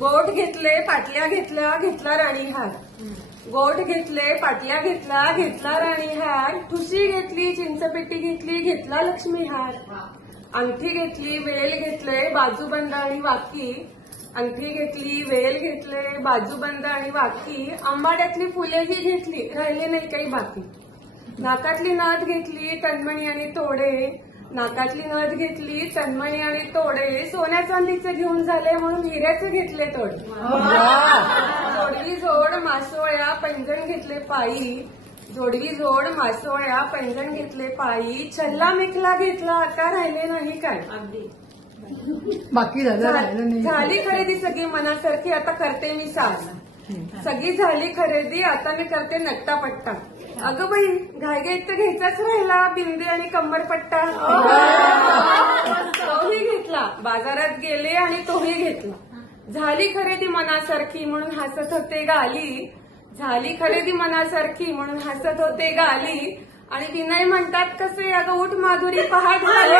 गोठ घेतले पाटल्या घेतल्या घेतला राणी हार. गोठ घेतले पाटल्या घेतला घेतला राणी हार. ठुशी घेतली चिंचपेटी घेतली घेतला लक्ष्मी हार. अंगठी घेतली वेल घेतले बाजूबंद आणि वाकी. अंगठी घेतली वेल घेतले बाजूबंद आणि वाकी. आंबाड्यातली फुलेही घेतली राहिले नाही काही बाकी. नाकातली नथ घेतली तन्मणी आणि तोडे. नाकातली नथ घेतली तन्मणी आणि तोडे. सोन्या चांदीचे घेऊन झाले म्हणून हिऱ्याचे घेतले तोडे. जोडवी जोड मासोळ्या पैंजण घेतले पायी. जोडवी जोड मासोळ्या पैंजण घेतले पायी. छल्ला मिखला घेतला आता राहिले नाही काय. बाकी झाली खरेदी सगळी मनासारखी आता करते मी साज. सगळी झाली खरेदी आता मी करते नट्टापट्टा. अगं बाई घाईघाईत तर घ्यायचाच राहिला बिंदी आणि कंबरपट्टा. तोही घेतला बाजारात गेले आणि तोही घेतला. झाली खरेदी मनासारखी म्हणून हसत होते गाली. झाली खरेदी मनासारखी म्हणून हसत होते गाली. आणि विनय म्हणतात कसे अगं उठ माधुरी पहाट झाली.